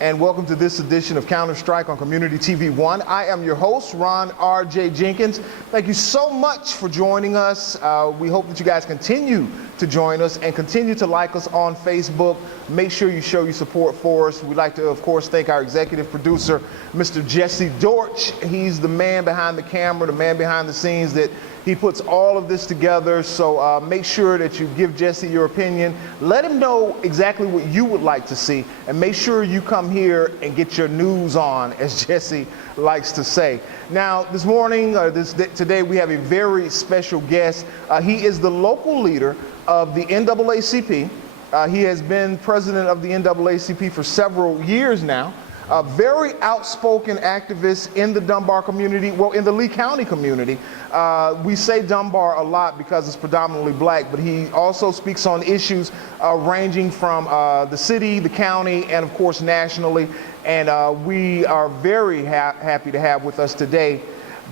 and welcome to this edition of Counter Strike on Community TV 1. I am your host, Ron R.J. Jenkins. Thank you so much for joining us. We hope that you guys continue to join us and continue to like us on Facebook. Make sure you show your support for us. We'd like to, of course, thank our executive producer, Mr. Jesse Dortch. He's the man behind the camera, the man behind the scenes that he puts all of this together. So make sure that you give Jesse your opinion. Let him know exactly what you would like to see, and make sure you come here and get your news on, as Jesse likes to say. Now, this morning, today, we have a very special guest. He is the local leader of the NAACP. He has been president of the NAACP for several years now. A very outspoken activist in the Dunbar community, well, in the Lee County community. We say Dunbar a lot because it's predominantly black, but he also speaks on issues ranging from the city, the county, and of course nationally. And we are very happy to have with us today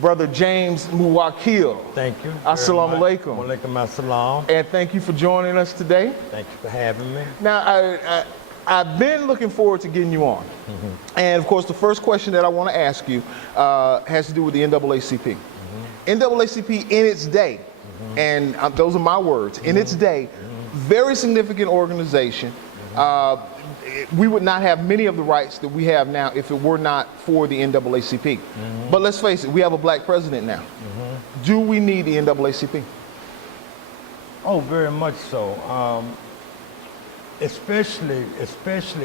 Brother James Muwakkil. Thank you. Assalamu alaikum. Wa alaikum assalam. And thank you for joining us today. Thank you for having me. Now, I've been looking forward to getting you on. And of course, the first question that I want to ask you has to do with the NAACP. NAACP in its day, and those are my words, in its day, very significant organization. We would not have many of the rights that we have now if it were not for the NAACP. But let's face it, we have a black president now. Do we need the NAACP? Oh, very much so. Especially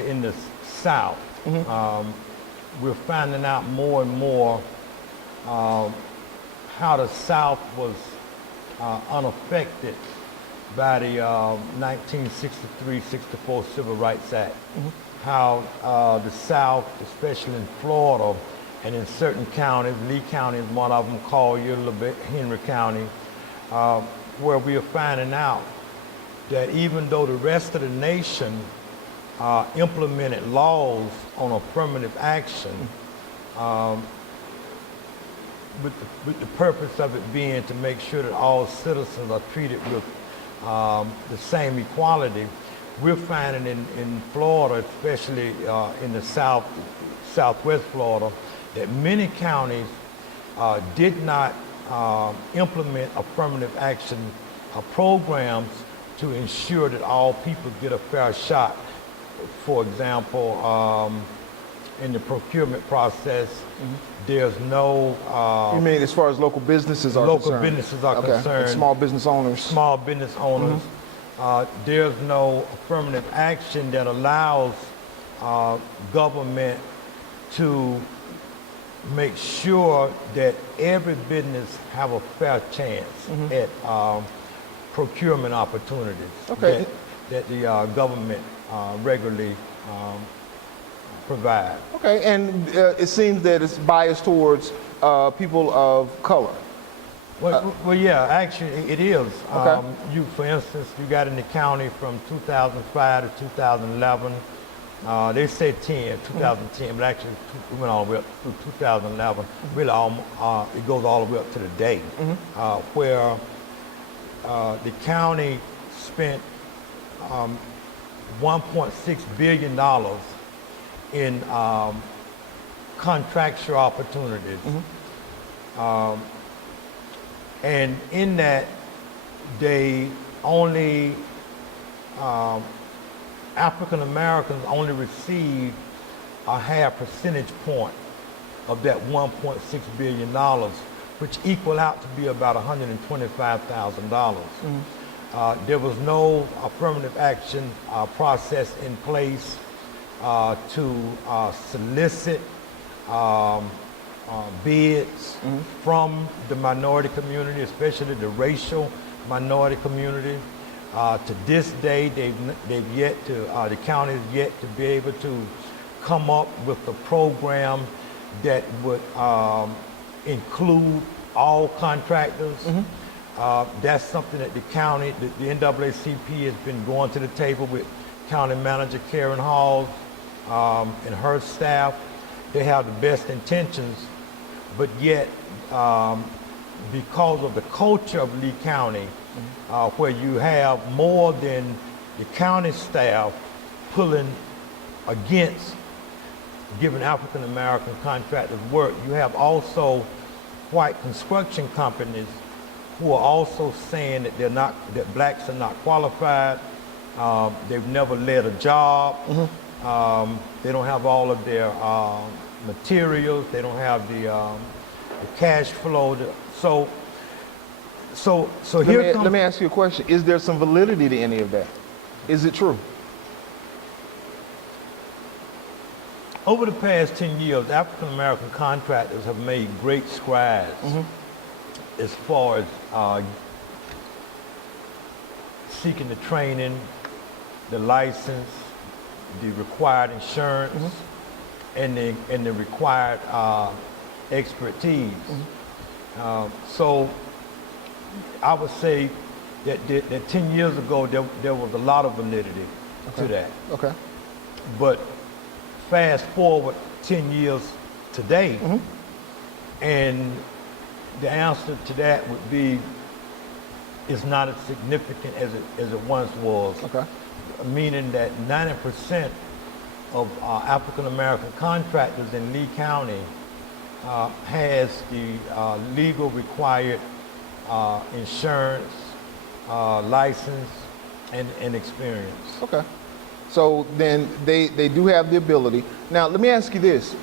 in the South. We're finding out more and more how the South was unaffected by the 1963-64 Civil Rights Act. How the South, especially in Florida and in certain counties, Lee County is one of them, Collier, a little bit, Henry County, where we are finding out that even though the rest of the nation implemented laws on affirmative action, with the purpose of it being to make sure that all citizens are treated with the same equality, we're finding in Florida, especially in the southwest Florida, that many counties did not implement affirmative action programs to ensure that all people get a fair shot. For example, in the procurement process, there's no... you mean as far as local businesses are concerned? Local businesses are concerned. Like small business owners. Small business owners. There's no affirmative action that allows government to make sure that every business have a fair chance at procurement opportunities that the government regularly provide. Okay, and it seems that it's biased towards people of color. Well, yeah, actually it is. Okay. For instance, you got in the county from 2005 to 2011. They said 2010, but actually we went all the way up through 2011. Really, it goes all the way up to the day, where the county spent $1.6 billion in contractual opportunities. And in that, they only, African Americans only received a half percentage point of that $1.6 billion, which equal out to be about $125,000. There was no affirmative action process in place to solicit bids from the minority community, especially the racial minority community. To this day, they've yet to, the county has yet to be able to come up with a program that would include all contractors. That's something that the county, the NAACP has been going to the table with County Manager Karen Hall and her staff. They have the best intentions, but yet because of the culture of Lee County, where you have more than the county staff pulling against giving African American contractors work. You have also white construction companies who are also saying that that blacks are not qualified. They've never led a job. They don't have all of their materials. They don't have the cash flow. So let me ask you a question. Is there some validity to any of that? Is it true? Over the past 10 years, African American contractors have made great strides as far as seeking the training, the license, the required insurance, and the required expertise. So I would say that 10 years ago there was a lot of validity to that. Okay. But fast forward 10 years today, and the answer to that would be it's not as significant as it once was. Okay. Meaning that 90% of African American contractors in Lee County has the legal required insurance, license, and experience. Okay. So then they do have the ability. Now, let me ask you this.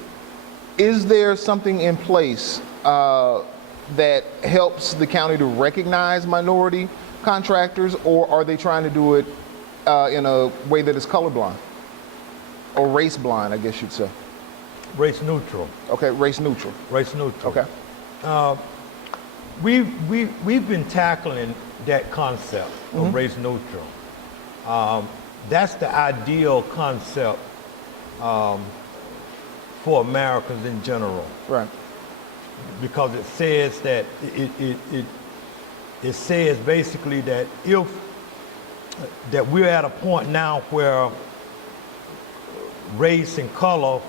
Is there something in place that helps the county to recognize minority contractors, or are they trying to do it in a way that is colorblind? Or race blind, I guess you'd say. Race neutral. Okay, race neutral. Race neutral. Okay. We've been tackling that concept of race neutral. That's the ideal concept for Americans in general. Right. Because it says that it says basically that that we're at a point now where race and color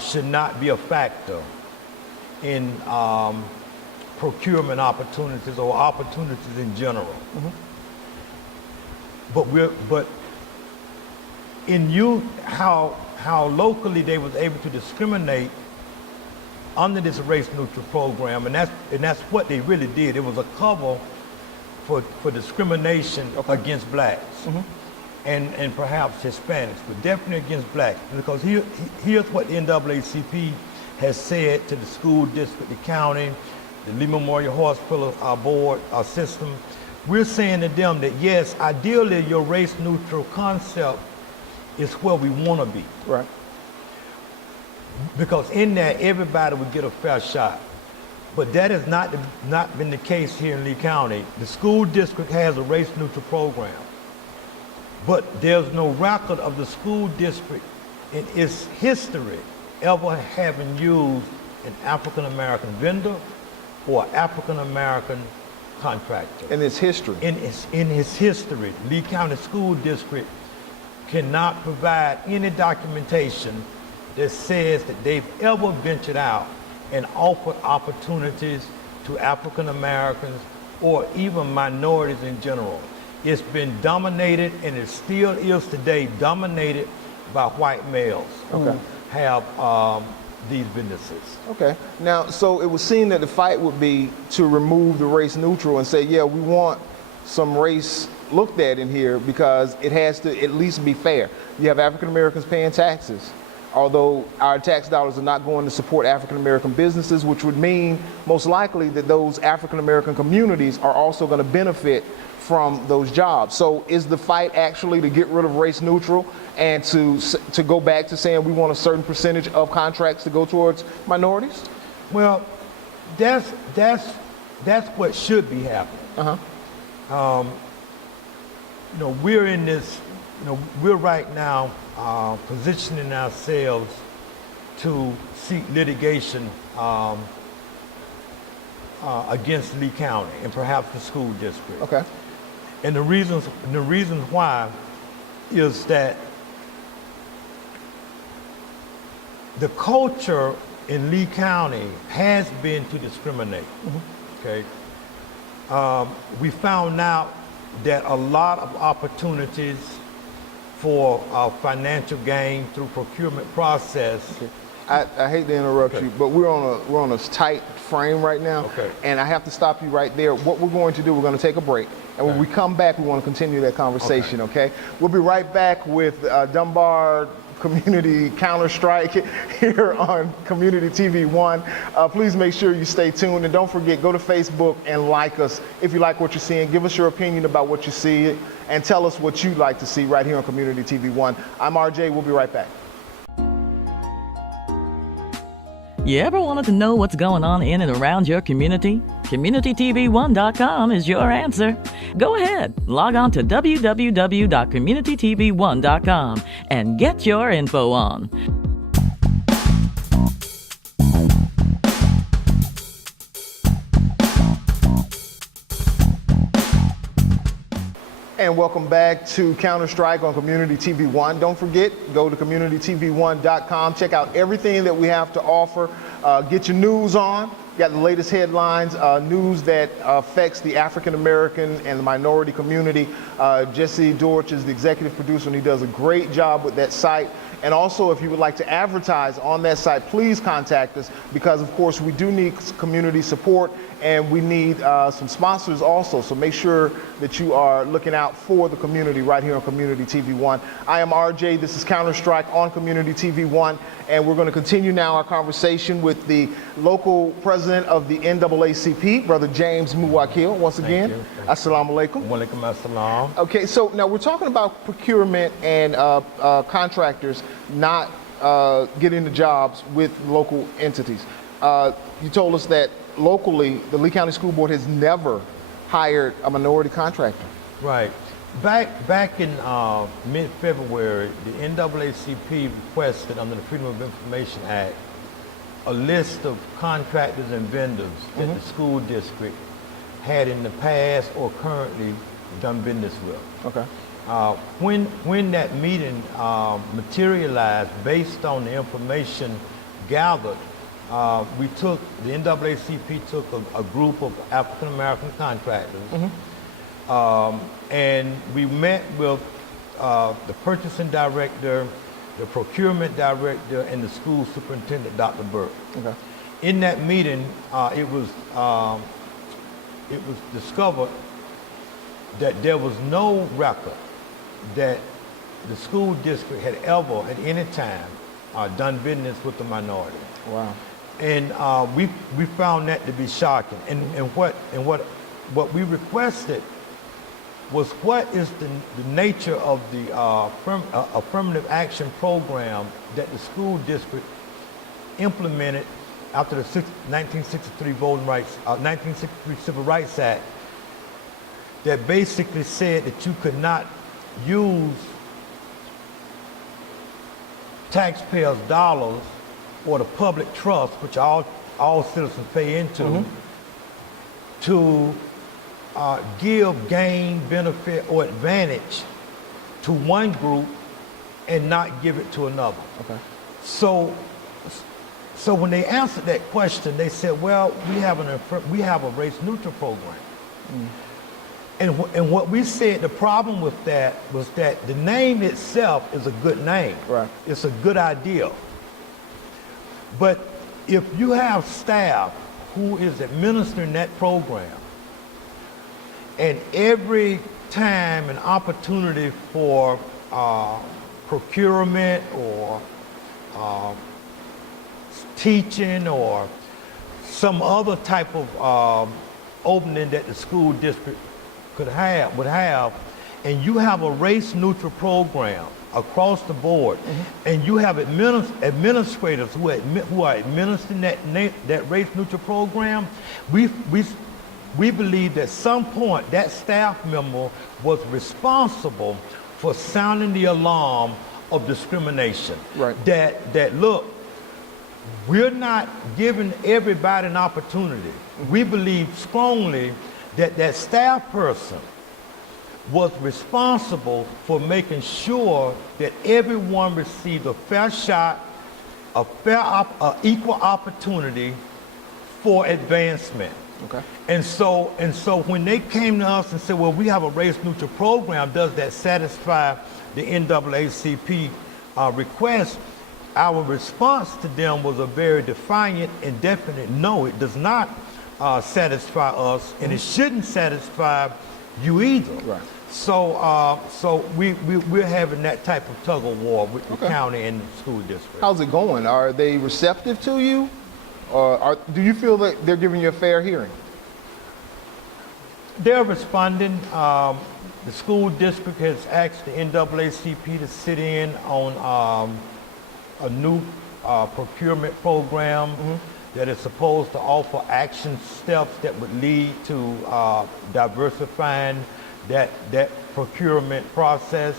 should not be a factor in procurement opportunities or opportunities in general. But in how locally they was able to discriminate under this race neutral program, and that's what they really did. It was a cover for discrimination against blacks and perhaps Hispanics, but definitely against blacks. Because here's what the NAACP has said to the school district, the county, the Lee Memorial Hospital board, our system. We're saying to them that yes, ideally your race neutral concept is where we want to be. Right. Because in that, everybody would get a fair shot. But that has not been the case here in Lee County. The school district has a race neutral program, but there's no record of the school district in its history ever having used an African American vendor or African American contractor. In its history. In its history, Lee County School District cannot provide any documentation that says that they've ever ventured out and offered opportunities to African Americans or even minorities in general. It's been dominated, and it still is today, dominated by white males who have these businesses. Okay. Now, so it was seen that the fight would be to remove the race neutral and say, yeah, we want some race looked at in here because it has to at least be fair. You have African Americans paying taxes, although our tax dollars are not going to support African American businesses, which would mean most likely that those African American communities are also going to benefit from those jobs. So is the fight actually to get rid of race neutral and to go back to saying we want a certain percentage of contracts to go towards minorities? Well, that's what should be happening. We're in this, we're right now positioning ourselves to seek litigation against Lee County and perhaps the school district. Okay. And the reasons why is that the culture in Lee County has been to discriminate. Okay. We found out that a lot of opportunities for financial gain through procurement process. Okay. I hate to interrupt you, but we're on a tight frame right now, and I have to stop you right there. What we're going to do, we're going to take a break, and when we come back, we want to continue that conversation. Okay? We'll be right back with Dunbar Community Counter-Strike here on Community TV 1. Please make sure you stay tuned, and don't forget, go to Facebook and like us if you like what you're seeing. Give us your opinion about what you see, and tell us what you'd like to see right here on Community TV 1. I'm RJ. We'll be right back. You ever wanted to know what's going on in and around your community? CommunityTV1.com is your answer. Go ahead, log on to www.communitytv1.com and get your info on. And welcome back to Counter-Strike on Community TV 1. Don't forget, go to communitytv1.com. Check out everything that we have to offer. Get your news on. Got the latest headlines, news that affects the African American and the minority community. Jesse Dorch is the executive producer, and he does a great job with that site. And also, if you would like to advertise on that site, please contact us, because of course we do need community support, and we need some sponsors also. So make sure that you are looking out for the community right here on Community TV 1. I am RJ. This is Counter-Strike on Community TV 1, and we're going to continue now our conversation with the local president of the NAACP, Brother James Muwakkil. Once again, assalamu alaikum. Wa alaikum assalam. Okay, so now we're talking about procurement and contractors not getting the jobs with local entities. You told us that locally, the Lee County School Board has never hired a minority contractor. Right. Back in mid-February, the NAACP requested under the Freedom of Information Act a list of contractors and vendors that the school district had in the past or currently done business with. Okay. When that meeting materialized based on the information gathered, the NAACP took a group of African American contractors, and we met with the purchasing director, the procurement director, and the school superintendent, Dr. Burke. Okay. In that meeting, it was discovered that there was no record that the school district had ever, at any time, done business with the minority. Wow. And we found that to be shocking. And what we requested was, what is the nature of the affirmative action program that the school district implemented after the 1963 Voting Rights, 1963 Civil Rights Act, that basically said that you could not use taxpayers' dollars or the public trust, which all citizens pay into, to give gain, benefit, or advantage to one group and not give it to another. Okay. So when they answered that question, they said, well, we have a race-neutral program. And what we said, the problem with that was that the name itself is a good name. Right. It's a good idea. But if you have staff who is administering that program, and every time an opportunity for procurement or teaching or some other type of opening that the school district would have, and you have a race-neutral program across the board, and you have administrators who are administering that race-neutral program, we believe that at some point that staff member was responsible for sounding the alarm of discrimination. Right. That look, we're not giving everybody an opportunity. We believe strongly that that staff person was responsible for making sure that everyone received a fair shot, equal opportunity for advancement. Okay. And so when they came to us and said, well, we have a race neutral program, does that satisfy the NAACP request? Our response to them was a very defiant and definite no, it does not satisfy us, and it shouldn't satisfy you either. Right. So we're having that type of tug of war with the county and the school district. How's it going? Are they receptive to you? Or do you feel that they're giving you a fair hearing? They're responding. The school district has asked the NAACP to sit in on a new procurement program that is supposed to offer action steps that would lead to diversifying that procurement process.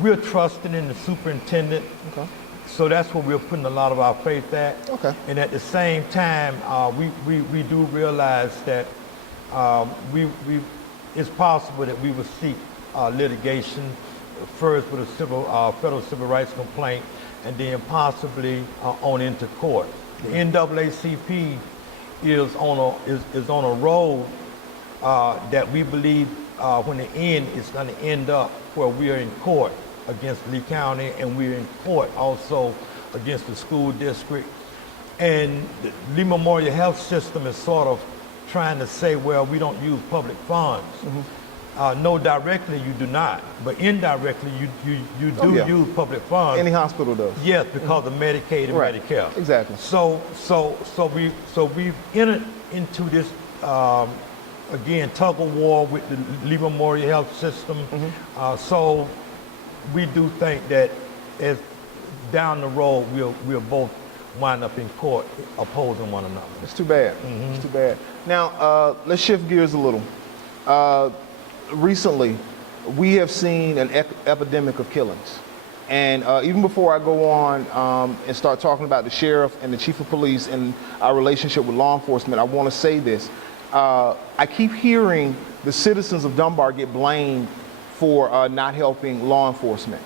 We're trusting in the superintendent. Okay. So that's where we're putting a lot of our faith at. Okay. And at the same time, we do realize that it's possible that we will seek litigation first with a federal civil rights complaint, and then possibly on into court. The NAACP is on a road that we believe when the end is going to end up where we are in court against Lee County, and we're in court also against the school district. And the Lee Memorial Health System is sort of trying to say, well, we don't use public funds. No, directly you do not, but indirectly you do use public funds. Any hospital does. Yes, because of Medicaid and Right. Medicare. Exactly. So we've entered into this again tug of war with the Lee Memorial Health System. So we do think that as down the road we'll both wind up in court opposing one another. It's too bad. It's too bad. Now, let's shift gears a little. Recently, we have seen an epidemic of killings. And even before I go on and start talking about the sheriff and the chief of police and our relationship with law enforcement, I want to say this. I keep hearing the citizens of Dunbar get blamed for not helping law enforcement.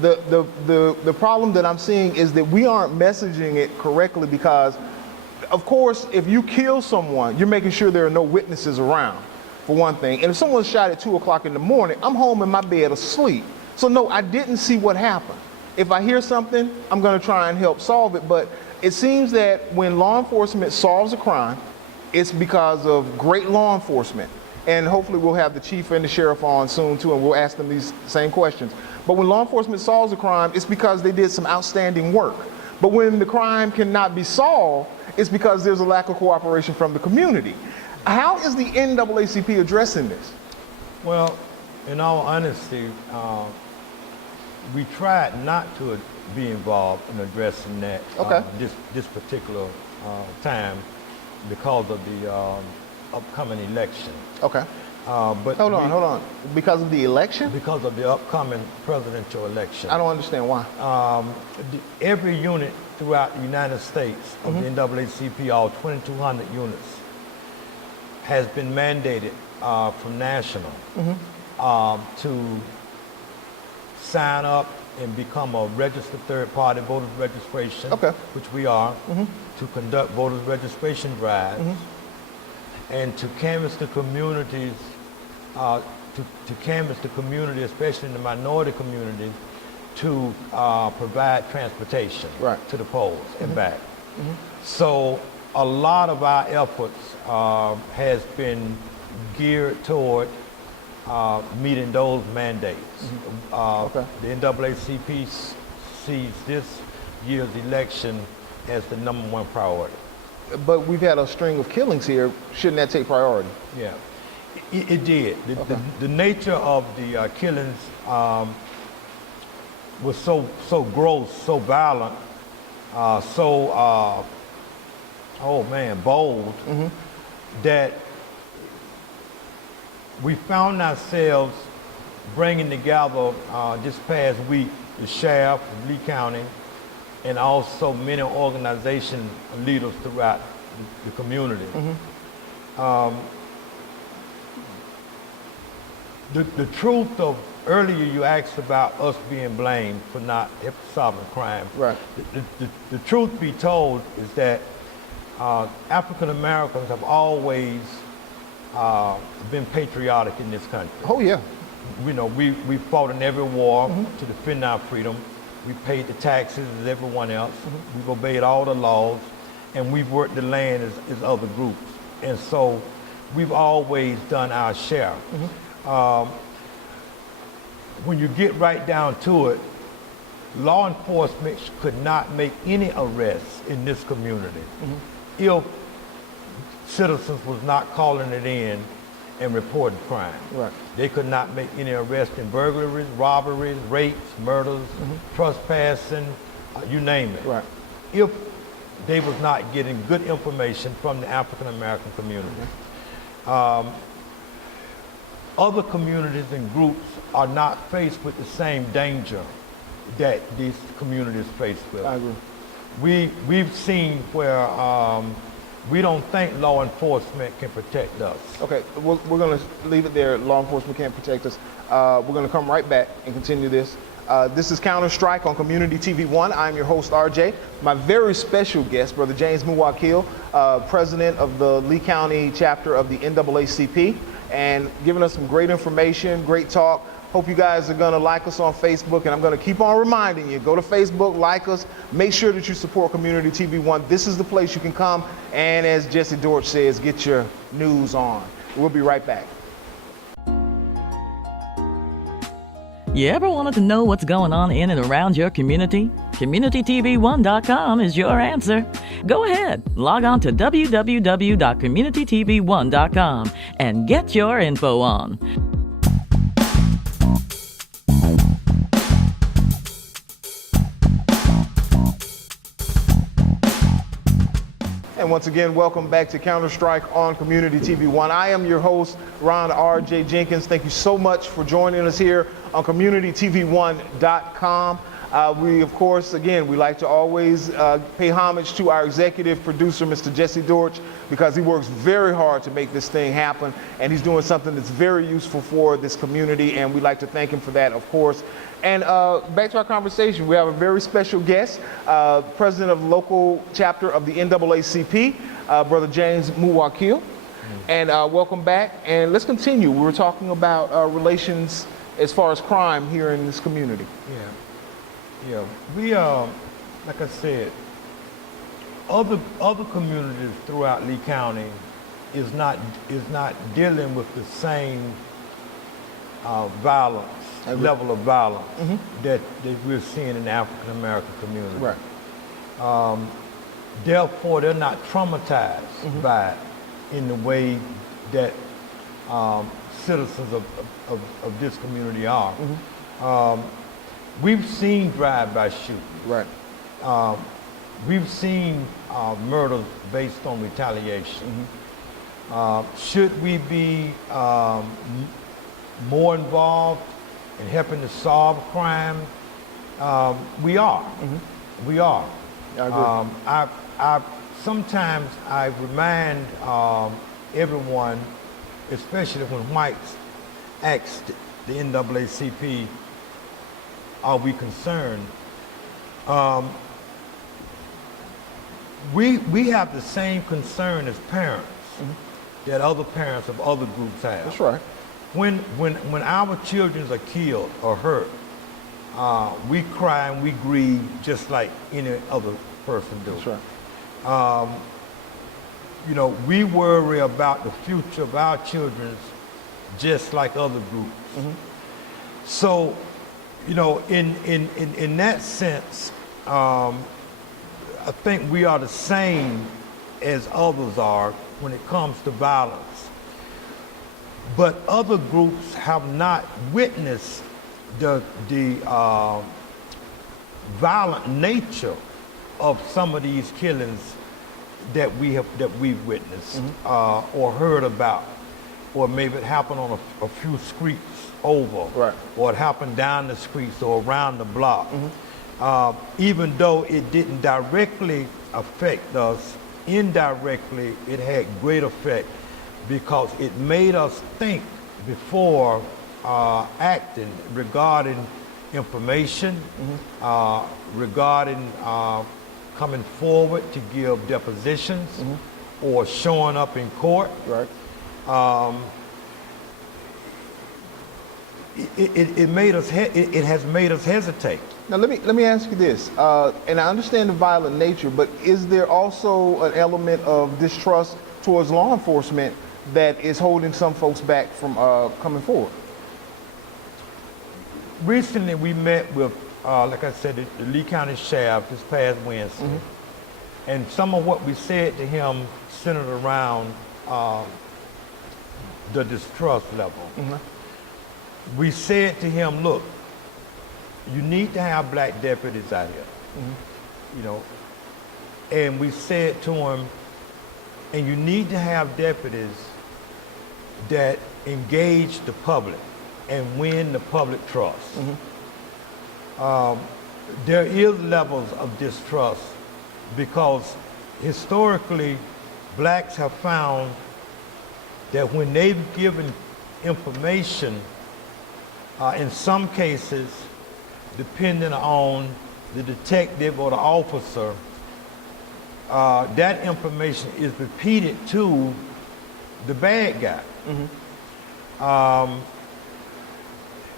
The problem that I'm seeing is that we aren't messaging it correctly because, of course, if you kill someone, you're making sure there are no witnesses around, for one thing. And if someone's shot at 2 o'clock in the morning, I'm home in my bed asleep. So no, I didn't see what happened. If I hear something, I'm going to try and help solve it. But it seems that when law enforcement solves a crime, it's because of great law enforcement. And hopefully we'll have the chief and the sheriff on soon too, and we'll ask them these same questions. But when law enforcement solves a crime, it's because they did some outstanding work. But when the crime cannot be solved, it's because there's a lack of cooperation from the community. How is the NAACP addressing this? Well, in all honesty, we tried not to be involved in addressing that this particular time because of the upcoming election. Okay. But Hold on. Because of the election? Because of the upcoming presidential election. I don't understand why. Every unit throughout the United States of the NAACP, all 2,200 units, has been mandated from national to sign up and become a registered third-party voters registration, which we are, to conduct voters registration drives, and to canvass the communities, especially in the minority communities, to provide transportation to the polls and back. So a lot of our efforts has been geared toward meeting those mandates. The NAACP sees this year's election as the #1 priority. But we've had a string of killings here. Shouldn't that take priority? Yeah, it did. The nature of the killings was so gross, so violent, bold, that we found ourselves bringing together this past week the sheriff of Lee County and also many organization leaders throughout the community. The truth of earlier you asked about us being blamed for not solving crime. Right. The truth be told is that African Americans have always been patriotic in this country. Oh, yeah. You know, we fought in every war to defend our freedom. We paid the taxes as everyone else. We've obeyed all the laws, and we've worked the land as other groups. And so we've always done our share. When you get right down to it, law enforcement could not make any arrests in this community if citizens was not calling it in and reporting crime. Right. They could not make any arrests in burglaries, robberies, rapes, murders, trespassing, you name it. Right. If they was not getting good information from the African American community. Other communities and groups are not faced with the same danger that these communities faced with. I agree. We've seen where we don't think law enforcement can protect us. Okay, we're going to leave it there. Law enforcement can't protect us. We're going to come right back and continue this. This is Counter Strike on Community TV 1. I'm your host, RJ. My very special guest, Brother James Muwakkil, president of the Lee County chapter of the NAACP, and giving us some great information, great talk. Hope you guys are going to like us on Facebook, and I'm going to keep on reminding you, go to Facebook, like us, make sure that you support Community TV 1. This is the place you can come, and as Jesse Dorch says, get your news on. We'll be right back. You ever wanted to know what's going on in and around your community? CommunityTV1.com is your answer. Go ahead, log on to www.communitytv1.com and get your info on. And once again, welcome back to Counter-Strike on Community TV 1. I am your host, Ron R.J. Jenkins. Thank you so much for joining us here on CommunityTV1.com. We, of course, again, we like to always pay homage to our executive producer, Mr. Jesse Dorch, because he works very hard to make this thing happen, and he's doing something that's very useful for this community, and we'd like to thank him for that, of course. And back to our conversation, we have a very special guest, president of the local chapter of the NAACP, Brother James Muwakkil. And welcome back, and let's continue. We were talking about relations as far as crime here in this community. Yeah, we like I said, other communities throughout Lee County is not dealing with the same violence, level of violence that we're seeing in the African American community. Right. Therefore, they're not traumatized by it in the way that citizens of this community are. We've seen drive-by shootings. Right. We've seen murders based on retaliation. Should we be more involved in helping to solve crime? We are. We are. I agree. Sometimes I remind everyone, especially when whites ask the NAACP, are we concerned? We have the same concern as parents that other parents of other groups have. That's right. When our children are killed or hurt, we cry and we grieve just like any other person does. That's right. You know, we worry about the future of our children just like other groups. So, you know, in that sense, I think we are the same as others are when it comes to violence. But other groups have not witnessed the violent nature of some of these killings that we've witnessed or heard about, or maybe it happened on a few streets over, Right. or it happened down the streets or around the block. Even though it didn't directly affect us, indirectly it had great effect because it made us think before acting regarding information, regarding coming forward to give depositions or showing up in court. Right. It made us. It has made us hesitate. Now let me ask you this, and I understand the violent nature, but is there also an element of distrust towards law enforcement that is holding some folks back from coming forward? Recently, we met with, like I said, the Lee County Sheriff this past Wednesday, and some of what we said to him centered around the distrust level. We said to him, look, you need to have black deputies out here, you know, and we said to him, and you need to have deputies that engage the public and win the public trust. There is levels of distrust because historically, blacks have found that when they've given information, in some cases, depending on the detective or the officer, that information is repeated to the bad guy.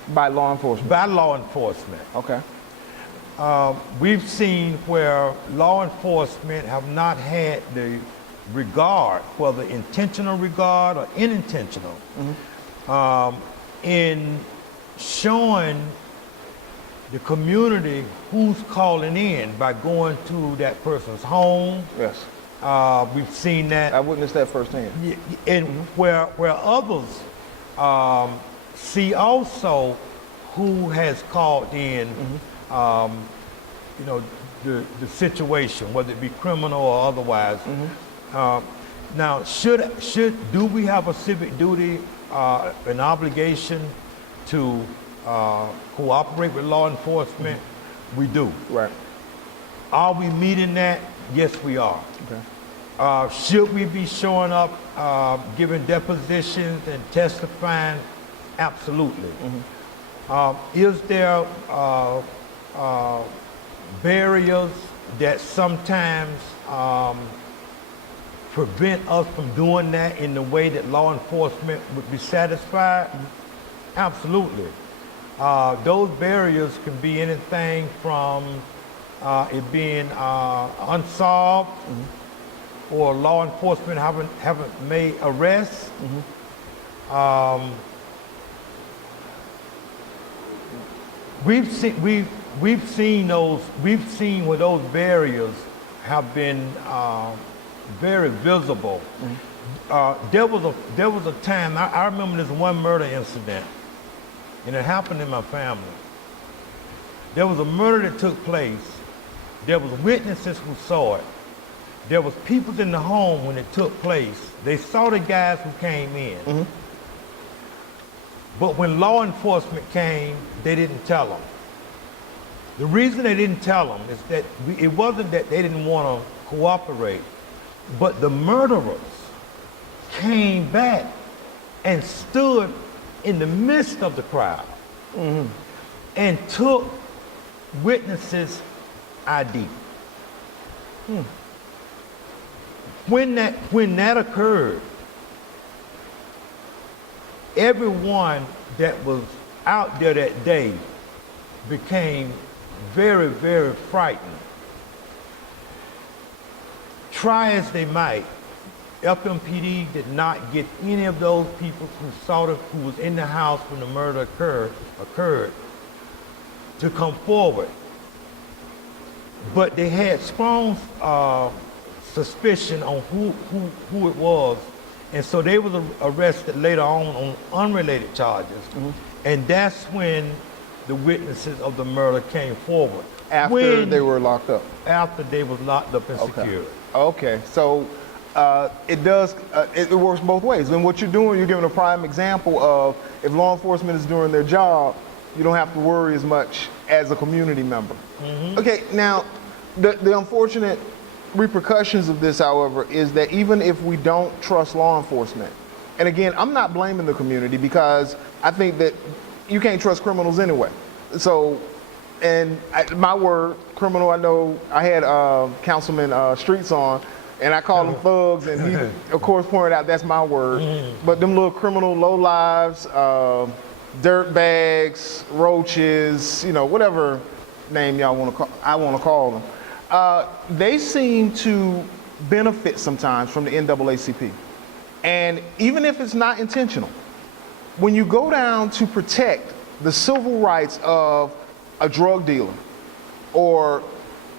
By law enforcement? By law enforcement. Okay. We've seen where law enforcement have not had the regard, whether intentional regard or unintentional, in showing the community who's calling in by going to that person's home. Yes. We've seen that. I witnessed that firsthand. And where others see also who has called in, you know, the situation, whether it be criminal or otherwise. Now, do we have a civic duty, an obligation to cooperate with law enforcement? We do. Right. Are we meeting that? Yes, we are. Okay. Should we be showing up, giving depositions and testifying? Absolutely. Is there barriers that sometimes prevent us from doing that in the way that law enforcement would be satisfied? Absolutely. Those barriers can be anything from it being unsolved, or law enforcement haven't made arrests. We've seen where those barriers have been very visible. There was a time, I remember this one murder incident, and it happened in my family. There was a murder that took place. There was witnesses who saw it. There was people in the home when it took place. They saw the guys who came in. But when law enforcement came, they didn't tell them. The reason they didn't tell them is that it wasn't that they didn't want to cooperate, but the murderers came back and stood in the midst of the crowd and took witnesses' ID. When that occurred, everyone that was out there that day became very, very frightened. Try as they might, FMPD did not get any of those people who was in the house when the murder occurred to come forward. But they had strong suspicion on who it was, and so they was arrested later on unrelated charges. And that's when the witnesses of the murder came forward. After they were locked up? After they was locked up and secured. Okay, so it works both ways. And what you're doing, you're giving a prime example of if law enforcement is doing their job, you don't have to worry as much as a community member. Okay, now the unfortunate repercussions of this, however, is that even if we don't trust law enforcement, and again, I'm not blaming the community because I think that you can't trust criminals anyway. So, my word, criminal, I know I had Councilman Streets on, and I called them thugs, and he, of course, pointed out that's my word. But them little criminal low lives, dirt bags, roaches, whatever name y'all want to call, I want to call them. They seem to benefit sometimes from the NAACP. And even if it's not intentional, when you go down to protect the civil rights of a drug dealer or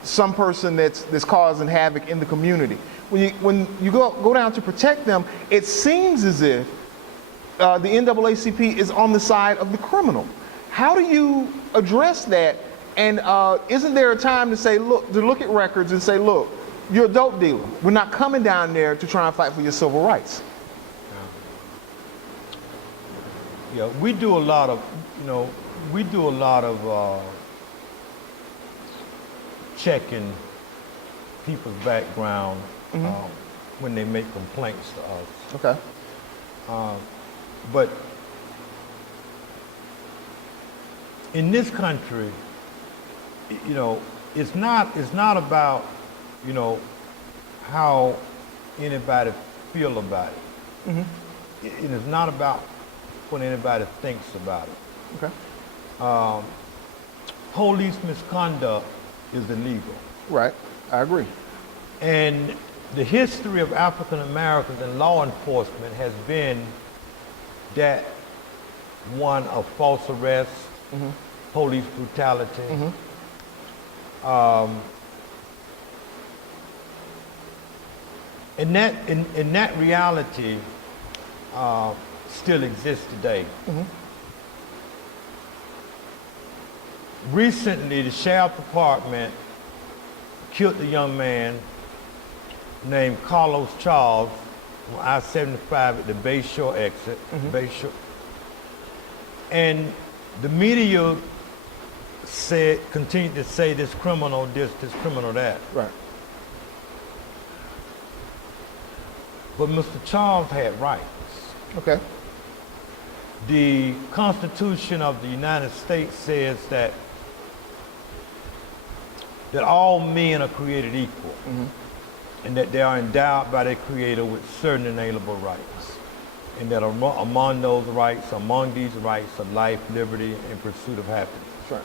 some person that's causing havoc in the community, when you go down to protect them, it seems as if the NAACP is on the side of the criminal. How do you address that? And isn't there a time to say, look at records and say, look, you're a dope dealer. We're not coming down there to try and fight for your civil rights. Yeah, we do a lot of, checking people's background when they make complaints to us. Okay. But in this country, it's not about, how anybody feel about it. It is not about what anybody thinks about it. Okay. Police misconduct is illegal. Right. I agree. And the history of African Americans in law enforcement has been that one of false arrests, police brutality. And that reality still exists today. Recently, the sheriff department killed a young man named Carlos Charles on I-75 at the Bayshore exit. Bayshore. And the media continued to say this criminal this criminal that. Right. But Mr. Charles had rights. Okay. The Constitution of the United States says that all men are created equal, and that they are endowed by their Creator with certain inalienable rights, and that among those rights, among these rights, are life, liberty, and pursuit of happiness. Right.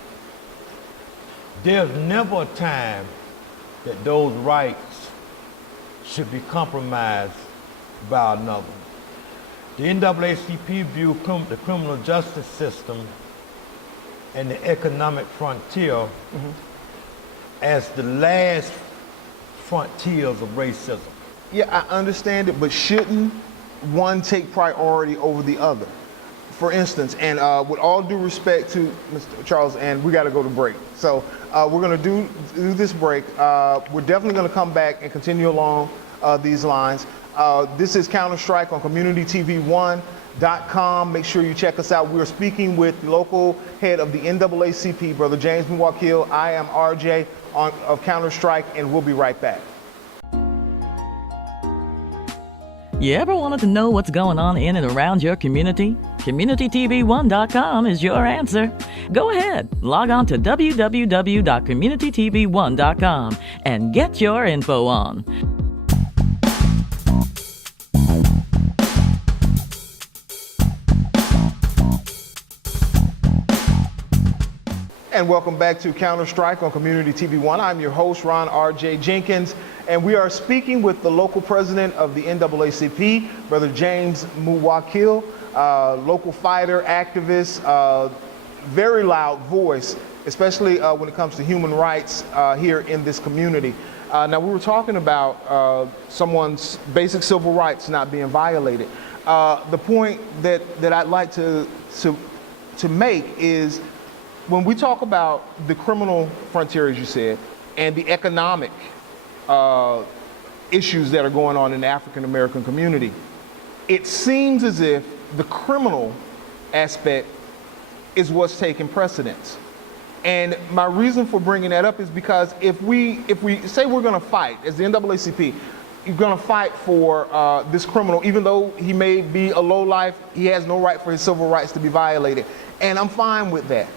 There's never a time that those rights should be compromised by another. The NAACP view the criminal justice system and the economic frontier as the last frontiers of racism. Yeah, I understand it, but shouldn't one take priority over the other? For instance, and with all due respect to Mr. Charles, and we got to go to break. So we're going to do this break. We're definitely going to come back and continue along these lines. This is Counter-Strike on CommunityTV1.com. Make sure you check us out. We are speaking with the local head of the NAACP, Brother James Muwakkil. I am RJ of Counter-Strike, and we'll be right back. You ever wanted to know what's going on in and around your community? CommunityTV1.com is your answer. Go ahead, log on to www.communitytv1.com and get your info on. And welcome back to Counter-Strike on Community TV 1. I'm your host, Ron R.J. Jenkins, and we are speaking with the local president of the NAACP, Brother James Muwakkil, local fighter, activist, very loud voice, especially when it comes to human rights here in this community. Now, we were talking about someone's basic civil rights not being violated. The point that I'd like to make is, when we talk about the criminal frontier, as you said, and the economic issues that are going on in the African American community, it seems as if the criminal aspect is what's taking precedence. And my reason for bringing that up is because if we say we're going to fight as the NAACP, you're going to fight for this criminal, even though he may be a lowlife, he has no right for his civil rights to be violated. And I'm fine with that.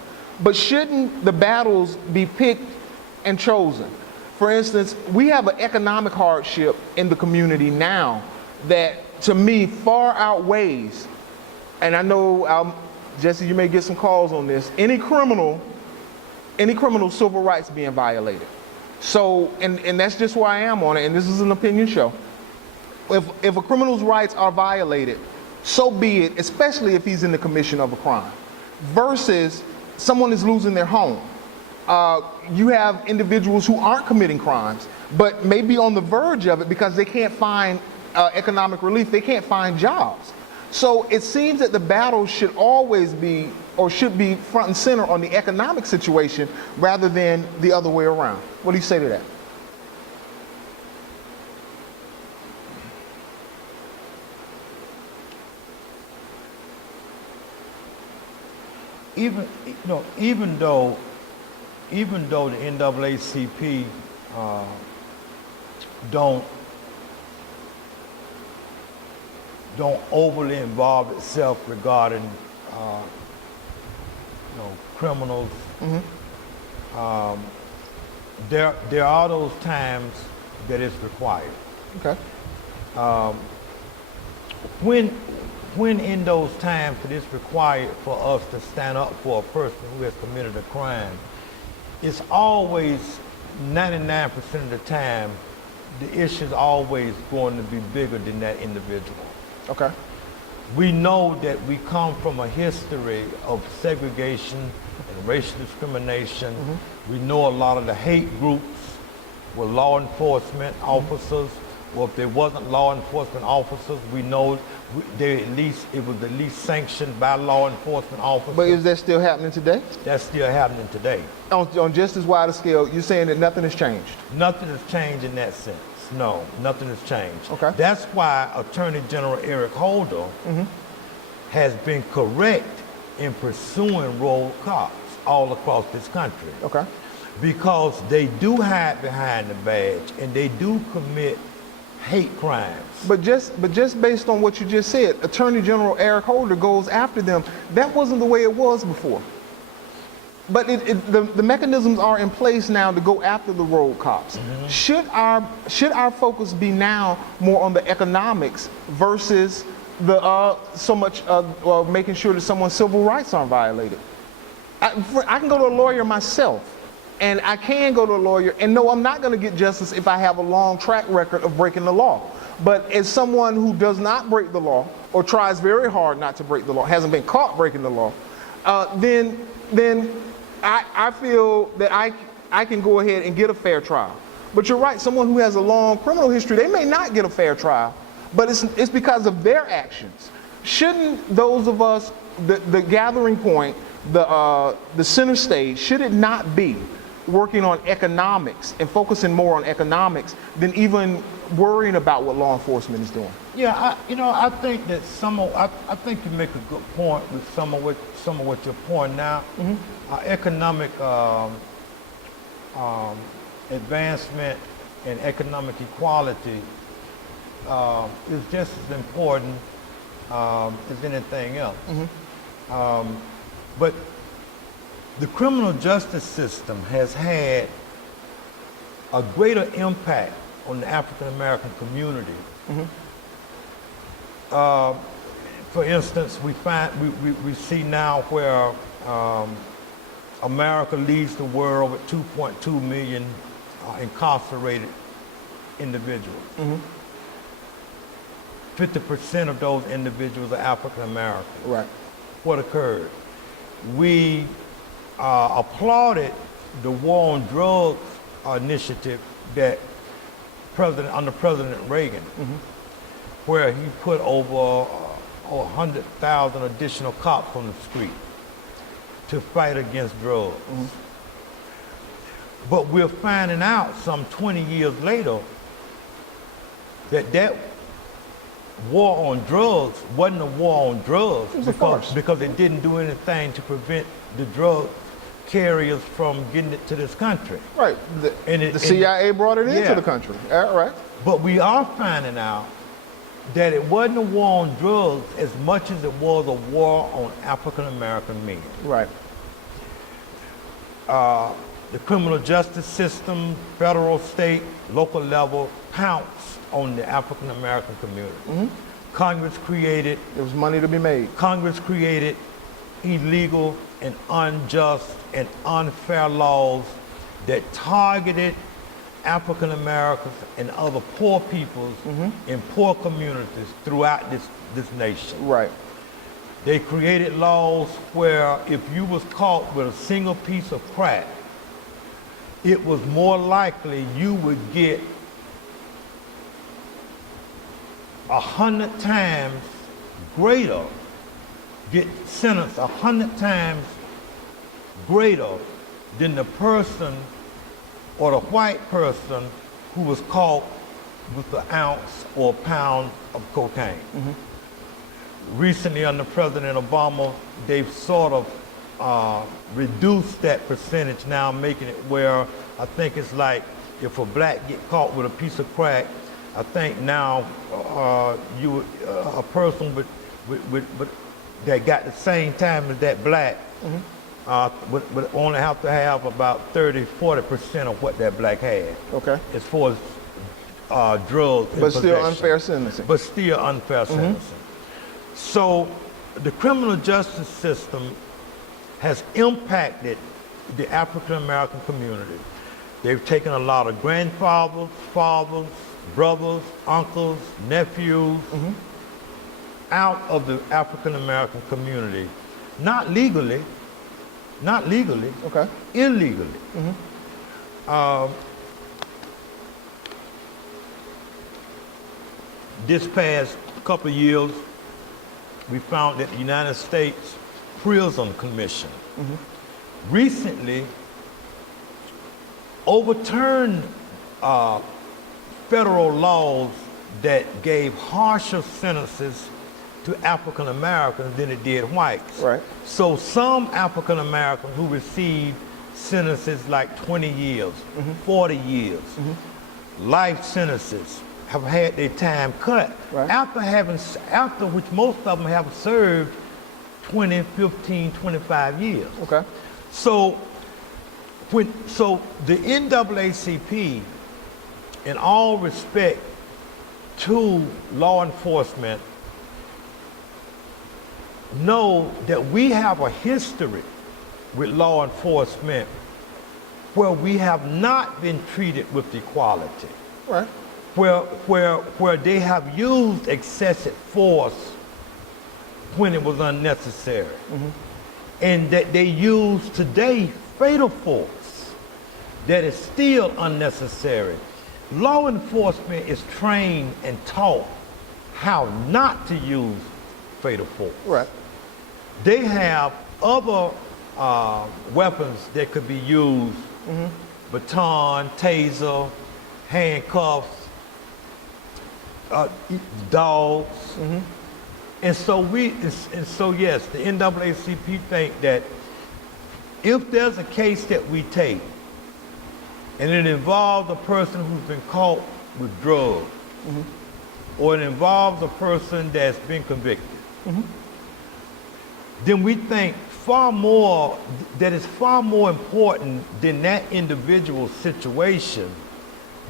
But shouldn't the battles be picked and chosen? For instance, we have an economic hardship in the community now that, to me, far outweighs, and I know, Jesse, you may get some calls on this, any criminal civil rights being violated. So, and that's just where I am on it, and this is an opinion show. If a criminal's rights are violated, so be it, especially if he's in the commission of a crime, versus someone is losing their home. You have individuals who aren't committing crimes, but may be on the verge of it because they can't find economic relief, they can't find jobs. So it seems that the battle should always be, or should be front and center on the economic situation rather than the other way around. What do you say to that? Even though the NAACP don't overly involve itself regarding criminals. There are those times that it's required. Okay. When in those times it is required for us to stand up for a person who has committed a crime, it's always 99% of the time the issue is always going to be bigger than that individual. Okay. We know that we come from a history of segregation and racial discrimination. We know a lot of the hate groups were law enforcement officers, or if there wasn't law enforcement officers, we know it was at least sanctioned by law enforcement officers. But is that still happening today? That's still happening today. On just as wide a scale, you're saying that nothing has changed? Nothing has changed in that sense. No, nothing has changed. Okay. That's why Attorney General Eric Holder has been correct in pursuing rogue cops all across this country. Okay. Because they do hide behind the badge and they do commit hate crimes. But just based on what you just said, Attorney General Eric Holder goes after them. That wasn't the way it was before. But the mechanisms are in place now to go after the rogue cops. Should our focus be now more on the economics versus the so much making sure that someone's civil rights aren't violated? I can go to a lawyer myself, and I can go to a lawyer, and no, I'm not going to get justice if I have a long track record of breaking the law. But as someone who does not break the law, or tries very hard not to break the law, hasn't been caught breaking the law, then I feel that I can go ahead and get a fair trial. But you're right, someone who has a long criminal history, they may not get a fair trial, but it's because of their actions. Shouldn't those of us, the gathering point, the center stage, should it not be working on economics and focusing more on economics than even worrying about what law enforcement is doing? Yeah, I think that I think you make a good point with some of what you're pointing out. Economic advancement and economic equality is just as important as anything else. But the criminal justice system has had a greater impact on the African American community. For instance, we see now where America leads the world with 2.2 million incarcerated individuals. 50% of those individuals are African American. Right. What occurred? We applauded the war on drugs initiative that under President Reagan, where he put over 100,000 additional cops on the street to fight against drugs. But we're finding out some 20 years later that war on drugs wasn't a war on drugs because it didn't do anything to prevent the drug carriers from getting it to this country. Right. The CIA brought it into the country. All right. But we are finding out that it wasn't a war on drugs as much as it was a war on African American men. Right. The criminal justice system, federal, state, local level, pounce on the African American community. Mm-hmm. Congress created. There was money to be made. Congress created illegal and unjust and unfair laws that targeted African Americans and other poor peoples in poor communities throughout this nation. Right. They created laws where if you was caught with a single piece of crack, it was more likely you would get 100 times greater, get sentenced 100 times greater than the person or the white person who was caught with an ounce or a pound of cocaine. Recently under President Obama, they've sort of reduced that percentage now, making it where I think it's like if a black get caught with a piece of crack, I think now a person with that got the same time as that black would only have to have about 30-40% of what that black had. Okay. As far as drugs. But still unfair sentencing. But still unfair sentencing. So the criminal justice system has impacted the African American community. They've taken a lot of grandfathers, fathers, brothers, uncles, nephews out of the African American community, not legally, Okay. illegally. This past couple of years, we found that the United States Prison Commission recently overturned federal laws that gave harsher sentences to African Americans than it did whites. Right. So some African Americans who received sentences like 20 years, 40 years, life sentences have had their time cut Right. after which most of them have served 20, 15, 25 years. Okay. So the NAACP, in all respect to law enforcement, know that we have a history with law enforcement where we have not been treated with equality, Right. where they have used excessive force when it was unnecessary, and that they use today fatal force that is still unnecessary. Law enforcement is trained and taught how not to use fatal force. Right. They have other weapons that could be used, baton, taser, handcuffs, dogs. And so yes, the NAACP think that if there's a case that we take and it involves a person who's been caught with drugs, or it involves a person that's been convicted, then we think that it's far more important than that individual situation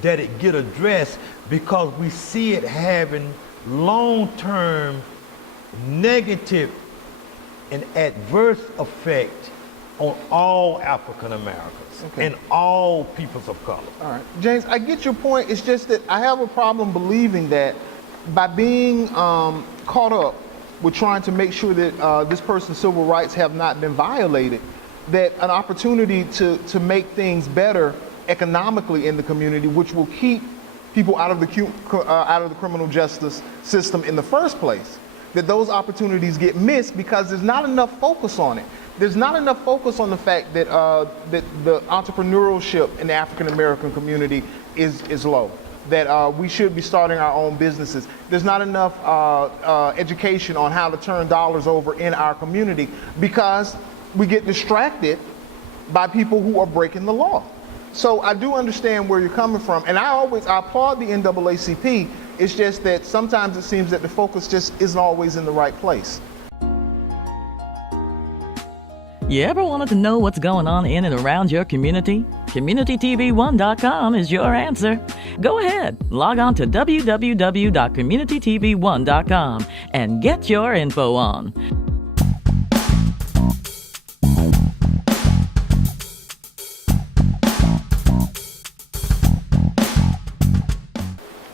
that it get addressed, because we see it having long-term negative and adverse effect on all African Americans and all peoples of color. All right. James, I get your point. It's just that I have a problem believing that by being caught up with trying to make sure that this person's civil rights have not been violated, that an opportunity to make things better economically in the community, which will keep people out of the criminal justice system in the first place, that those opportunities get missed because there's not enough focus on it. There's not enough focus on the fact that that the entrepreneurship in the African American community is low, that we should be starting our own businesses. There's not enough education on how to turn dollars over in our community, because we get distracted by people who are breaking the law. So I do understand where you're coming from, and I applaud the NAACP. It's just that sometimes it seems that the focus just isn't always in the right place. You ever wanted to know what's going on in and around your community? CommunityTV1.com is your answer. Go ahead, log on to www.communitytv1.com and get your info on.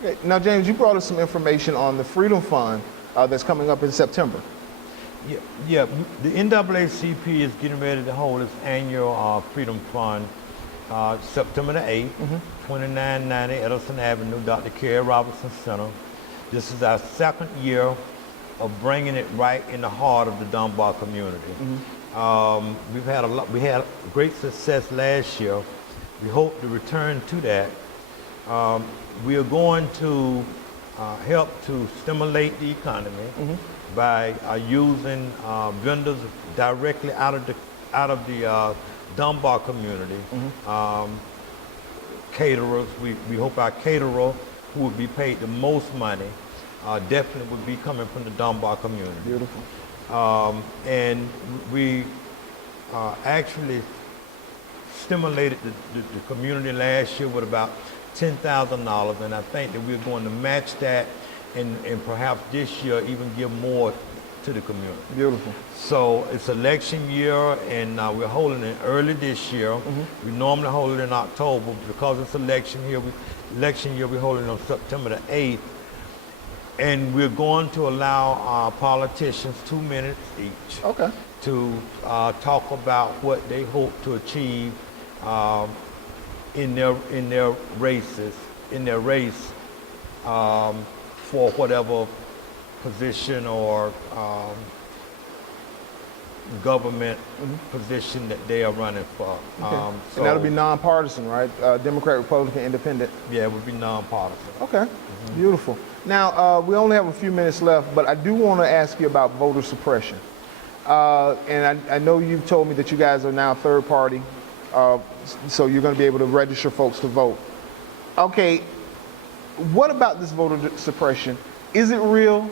Okay, now, James, you brought us some information on the Freedom Fund that's coming up in September. Yeah, the NAACP is getting ready to hold its annual Freedom Fund September the 8th, 2990 Edison Avenue, Dr. Kerry Robertson Center. This is our second year of bringing it right in the heart of the Dunbar community. We had great success last year. We hope to return to that. We are going to help to stimulate the economy by using vendors directly out of the Dunbar community. Caterers, we hope our caterer, who would be paid the most money, definitely would be coming from the Dunbar community. Beautiful. And we actually stimulated the community last year with about $10,000, and I think that we're going to match that and perhaps this year even give more to the community. Beautiful. So it's election year, and we're holding it early this year. We normally hold it in October, but because it's election year, we're holding it on September the 8th. And we're going to allow our politicians 2 minutes each to talk about what they hope to achieve in their race for whatever position or government position that they are running for. And that'll be nonpartisan, right? Democrat, Republican, Independent. Yeah, it would be nonpartisan. Okay, beautiful. Now, we only have a few minutes left, but I do want to ask you about voter suppression. And I know you've told me that you guys are now third party, so you're going to be able to register folks to vote. Okay, what about this voter suppression? Is it real?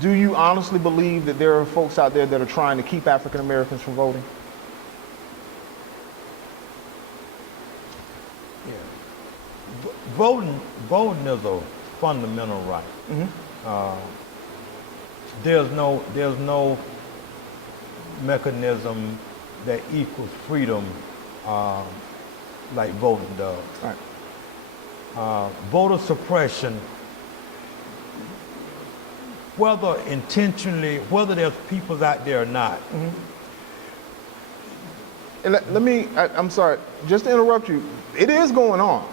Do you honestly believe that there are folks out there that are trying to keep African Americans from voting? Yeah. Voting is a fundamental right. There's no mechanism that equals freedom like voting does. Right. Voter suppression, whether intentionally, whether there's people out there or not. And I'm sorry, just to interrupt you, it is going on.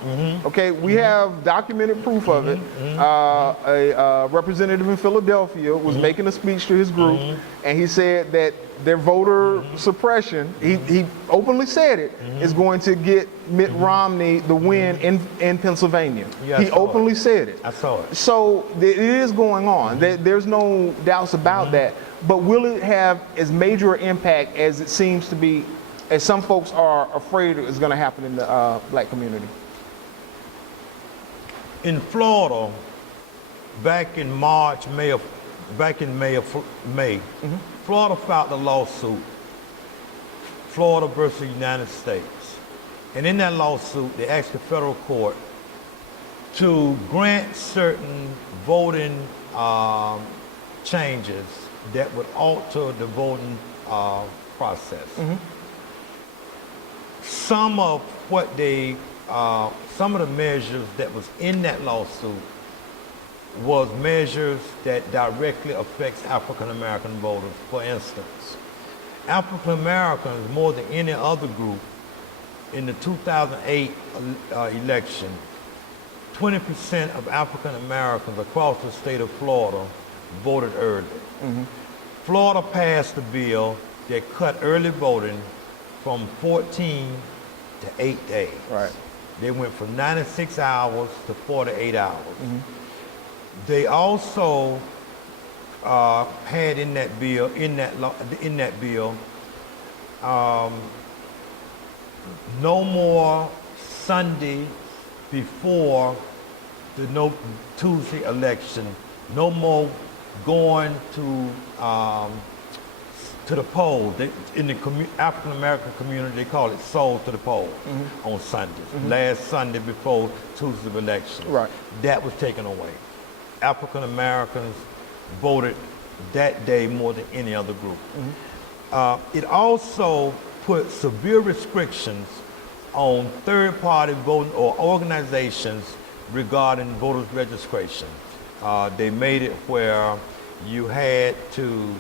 Okay, we have documented proof of it. A representative in Philadelphia was making a speech to his group, and he said that their voter suppression, he openly said it, is going to get Mitt Romney the win in Pennsylvania. Yeah, he openly said it. I saw it. So it is going on. There's no doubts about that. But will it have as major an impact as it seems to be, as some folks are afraid is going to happen in the black community? In Florida, back in May, Florida filed a lawsuit, Florida versus the United States. And in that lawsuit, they asked the federal court to grant certain voting changes that would alter the voting process. Some of the measures that was in that lawsuit was measures that directly affects African American voters. For instance, African Americans, more than any other group, in the 2008 election, 20% of African Americans across the state of Florida voted early. Florida passed a bill that cut early voting from 14 to 8 days. Right. They went from 96 hours to 48 hours. They also had in that bill no more Sunday before the Tuesday election. No more going to the polls. In the African American community, they call it soul to the polls on Sundays. Last Sunday before Tuesday's election. Right. That was taken away. African Americans voted that day more than any other group. It also put severe restrictions on third-party voting or organizations regarding voters registration. They made it where you had to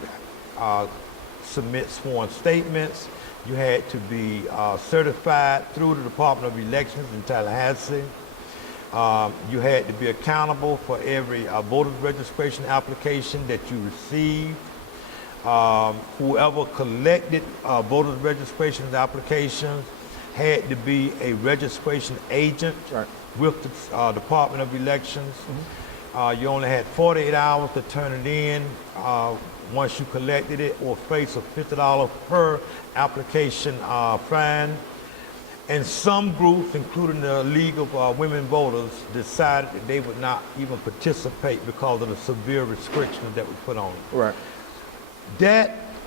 submit sworn statements. You had to be certified through the Department of Elections in Tallahassee. You had to be accountable for every voter registration application that you received. Whoever collected voter registration applications had to be a registration agent with the Department of Elections. You only had 48 hours to turn it in once you collected it, or face a $50 per application fine. And some groups, including the League of Women Voters, decided that they would not even participate because of the severe restrictions that were put on it. Right.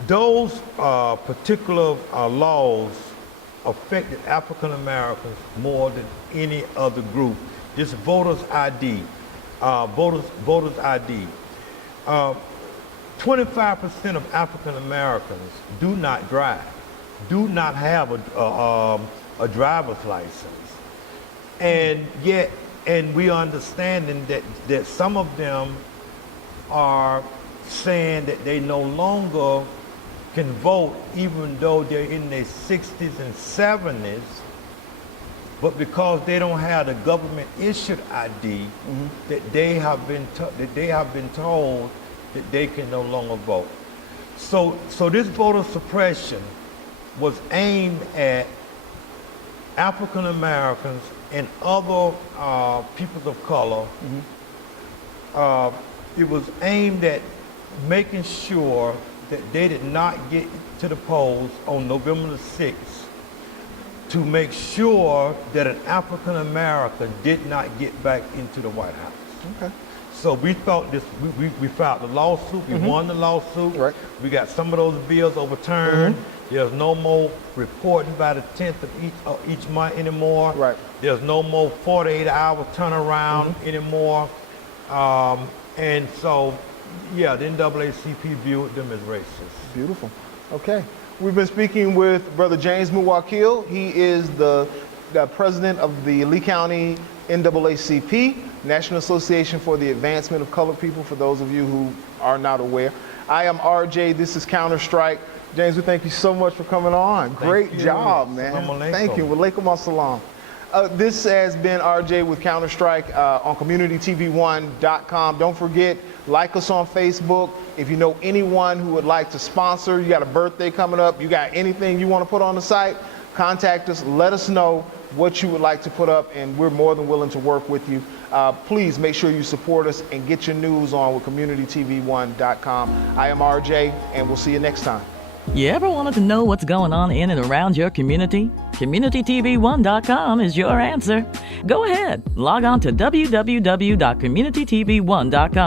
Those particular laws affected African Americans more than any other group. This voters ID, voters ID. 25% of African Americans do not drive, do not have a driver's license, and yet, and we understanding that some of them are saying that they no longer can vote, even though they're in their 60s and 70s, but because they don't have the government issued ID, that they have been told that they can no longer vote. So this voter suppression was aimed at African Americans and other peoples of color. It was aimed at making sure that they did not get to the polls on November the 6th, to make sure that an African American did not get back into the White House. Okay. So we thought this, we filed the lawsuit, we won the lawsuit. Right. We got some of those bills overturned. There's no more reporting by the 10th of each month anymore. Right. There's no more 48-hour turnaround anymore. And so, yeah, the NAACP viewed them as racist. Beautiful. Okay. We've been speaking with Brother James Muwakkil. He is the president of the Lee County NAACP, National Association for the Advancement of Colored People, for those of you who are not aware. I am RJ. This is Counter Strike. James, we thank you so much for coming on. Great job, man. Thank you. Walaikum assalam. This has been RJ with Counter Strike on CommunityTV1.com. Don't forget, like us on Facebook. If you know anyone who would like to sponsor, you got a birthday coming up, you got anything you want to put on the site, contact us. Let us know what you would like to put up, and we're more than willing to work with you. Please make sure you support us and get your news on with CommunityTV1.com. I am RJ, and we'll see you next time. You ever wanted to know what's going on in and around your community? CommunityTV1.com is your answer. Go ahead, log on to www.communitytv1.com.